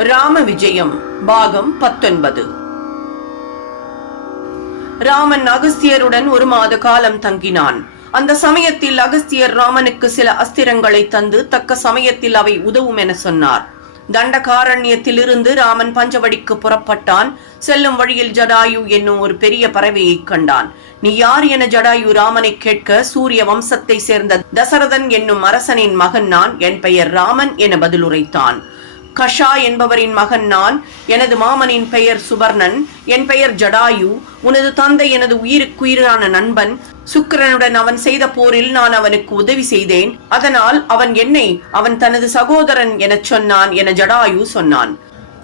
ராம விஜயம் பாகம் 19. ராமன் அகஸ்தியருடன் 1 மாத காலம் தங்கினான். அந்த சமயத்தில் அகஸ்தியர் ராமனுக்கு சில அஸ்திரங்களை தந்து தக்க சமயத்தில் அவை உதவும் என சொன்னார். தண்டகாரண்யத்திலிருந்து ராமன் பஞ்சவடிக்கு புறப்பட்டான். செல்லும் வழியில் ஜடாயு என்னும் ஒரு பெரிய பறவையை கண்டான். நீ யார் என ஜடாயு ராமனை கேட்க, சூரிய வம்சத்தை சேர்ந்த தசரதன் என்னும் அரசனின் மகன் நான், என் பெயர் ராமன் என பதிலுரைத்தான். கஷா என்பவரின் மகன் நான், எனது மாமனின் பெயர் சுபர்ணன், என் பெயர் ஜடாயு, உனது தந்தை எனது உயிருக்குயிரான நண்பன், சுக்கிரனுடன் அவன் செய்த போரில் நான் அவனுக்கு உதவி செய்தேன், அதனால் அவன் என்னை அவன் தனது சகோதரன் எனச் சொன்னான் என ஜடாயு சொன்னான்.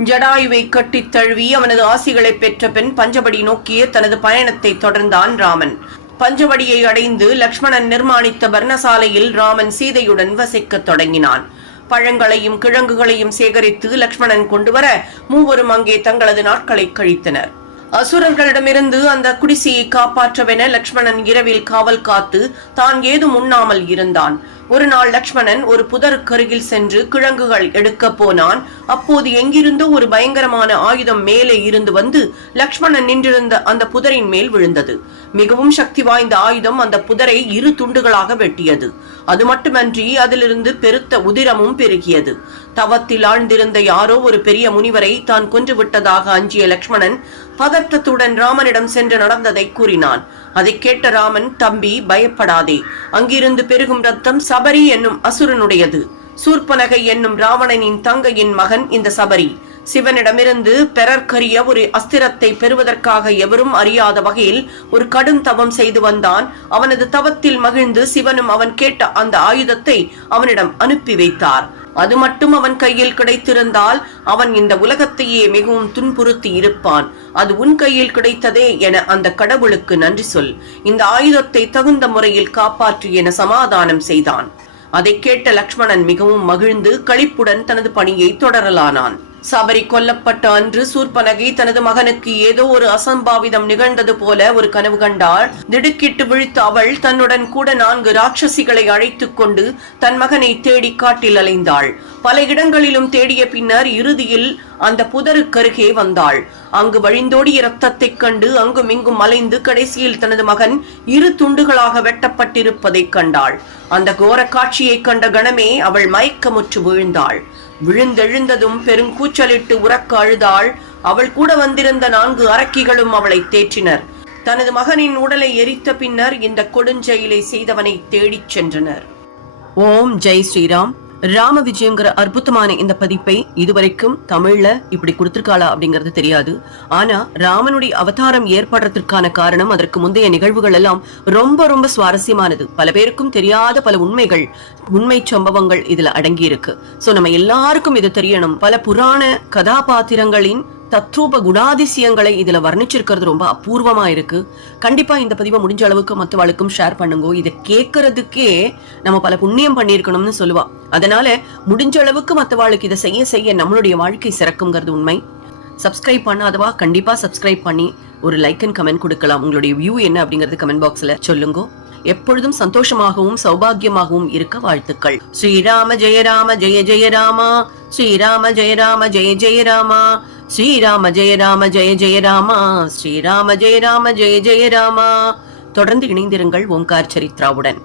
ஜடாயுவை கட்டித் தழுவி அவனது ஆசிகளை பெற்ற பின் பஞ்சவடி நோக்கிய தனது பயணத்தை தொடர்ந்தான் ராமன். பஞ்சவடியை அடைந்து லக்ஷ்மணன் நிர்மாணித்த பர்ணசாலையில் ராமன் சீதையுடன் வசிக்க தொடங்கினான். பழங்களையும் கிழங்குகளையும் சேகரித்து லக்ஷ்மணன் கொண்டு வர மூவரும் அங்கே தங்களது நாட்களை கழித்தனர். அசுரர்களிடமிருந்து அந்த குடிசையை காப்பாற்றவென லக்ஷ்மணன் இரவில் காவல் காத்து தான் ஏதும் உண்ணாமல் இருந்தான். ஒரு நாள் லக்ஷ்மணன் ஒரு புதருக்கருகில் சென்று கிழங்குகள் எடுக்க போனான். அப்போது எங்கிருந்தோ ஒரு பயங்கரமான ஆயுதம் மேலே இருந்து வந்து லக்ஷ்மணன் நின்றிருந்த அந்த புதரின் மேல் விழுந்தது. மிகவும் சக்தி வாய்ந்த ஆயுதம் அந்த புதரை 2 துண்டுகளாக வெட்டியது. அது மட்டுமன்றி அதிலிருந்து பெருத்த உதிரமும் பெருகியது. தவத்தில் ஆழ்ந்திருந்த யாரோ ஒரு பெரிய முனிவரை தான் கொன்று விட்டதாக அஞ்சிய லக்ஷ்மணன் பதற்றத்துடன் ராமனிடம் சென்று நடந்ததை கூறினான். அதை கேட்ட ராமன், தம்பி பயப்படாதே, அங்கிருந்து பெருகும் ரத்தம் சபரி என்னும் அசுரனுடையது. சூர்பனகை என்னும் ராவணனின் தங்கையின் மகன் இந்த சபரி. சிவனிடமிருந்து பெறற்கரிய ஒரு அஸ்திரத்தை பெறுவதற்காக எவரும் அறியாத வகையில் ஒரு கடும் தவம் செய்து வந்தான். அவனது தவத்தில் மகிழ்ந்து சிவனும் அவன் கேட்ட அந்த ஆயுதத்தை அவனிடம் அனுப்பி வைத்தார். அது மட்டும் அவன் கையில் கிடைத்திருந்தால் அவன் இந்த உலகத்தையே மிகவும் துன்புறுத்தி இருப்பான். அது உன் கையில் கிடைத்ததே என அந்த கடவுளுக்கு நன்றி சொல். இந்த ஆயுதத்தை தகுந்த முறையில் காப்பாற்று என சமாதானம் செய்தான். அதை கேட்ட லக்ஷ்மணன் மிகவும் மகிழ்ந்து களிப்புடன் தனது பணியை தொடரலானான். சபரி கொல்லப்பட்ட அன்று சூர்பனகை தனது மகனுக்கு ஏதோ ஒரு அசம்பாவிதம் நிகழ்ந்தது போல ஒரு கனவு கண்டாள். திடுக்கிட்டு விழித்த அவள் தன்னுடன் கூட 4 ராட்சசிகளை அழைத்துக் கொண்டு தன் மகனை தேடி காட்டில் அலைந்தாள். பல இடங்களிலும் தேடிய பின்னர் இறுதியில் அந்த புதருக்கருகே வந்தாள். அங்கு வழிந்தோடிய இரத்தத்தை கண்டு அங்கும் இங்கும் அலைந்து கடைசியில் தனது மகன் 2 துண்டுகளாக வெட்டப்பட்டிருப்பதை கண்டாள். அந்த கோர காட்சியை கண்ட கணமே அவள் மயக்கமுற்று விழுந்தாள். விழுந்தெழுந்ததும் பெருங்கூச்சலிட்டு உறக்க அழுதாள். அவள் கூட வந்திருந்த 4 அரக்கிகளும் அவளை தேற்றினர். தனது மகனின் உடலை எரித்த பின்னர் இந்த கொடுஞ்செயலை செய்தவனை தேடிச் சென்றனர். ஓம் ஜெய் ஸ்ரீராம். ராம விஜயங்கிற அற்புதமான இந்த பதிப்பை இதுவரைக்கும் தமிழ்ல இப்படி கொடுத்திருக்காளா அப்படிங்கிறது தெரியாது. ஆனா ராமனுடைய அவதாரம் ஏற்படுறதுக்கான காரணம் அதற்கு முந்தைய நிகழ்வுகள் எல்லாம் ரொம்ப ரொம்ப சுவாரஸ்யமானது. பல பேருக்கும் தெரியாத பல உண்மை சம்பவங்கள் இதுல அடங்கி இருக்கு. சோ நம்ம எல்லாருக்கும் இது தெரியணும். பல புராண கதாபாத்திரங்களின் தத்ரூப குணாதிசயங்களை இதுல வர்ணிச்சிருக்கிறது ரொம்ப அபூர்வமா இருக்கு. கண்டிப்பா இந்த பதிவை முடிஞ்ச அளவுக்கு மற்றவாளுக்கும் ஷேர் பண்ணுங்க. இதை கேட்கறதுக்கே நம்ம பல புண்ணியம் பண்ணிருக்கணும்னு சொல்லுவா. அதனால முடிஞ்ச அளவுக்கு மற்றவாளுக்கு இதை செய்ய செய்ய நம்மளுடைய வாழ்க்கை சிறக்குங்கிறது உண்மை. சப்ஸ்கிரைப் பண்ணாதவா கண்டிப்பா சப்ஸ்கிரைப் பண்ணி ஒரு லைக் அண்ட் கமெண்ட் கொடுக்கலாம். உங்களுடைய வியூ என்ன அப்படிங்கறது கமெண்ட் பாக்ஸ்ல சொல்லுங்க. எப்பொழுதும் சந்தோஷமாகவும் சௌபாகியமாகவும் இருக்க வாழ்த்துக்கள். ஸ்ரீராம ஜெய ராம ஜெய ஜெய ராமா, ஸ்ரீராம ஜெய ராம ஜெய ஜெய ராமா, ஸ்ரீராம ஜெய ராம ஜெய ஜெய ராமா, ஸ்ரீராம ஜெய ராம ஜெய ஜெய ராமா. தொடர்ந்து இணைந்திருங்கள் ஓம்கார் சரித்ராவுடன்.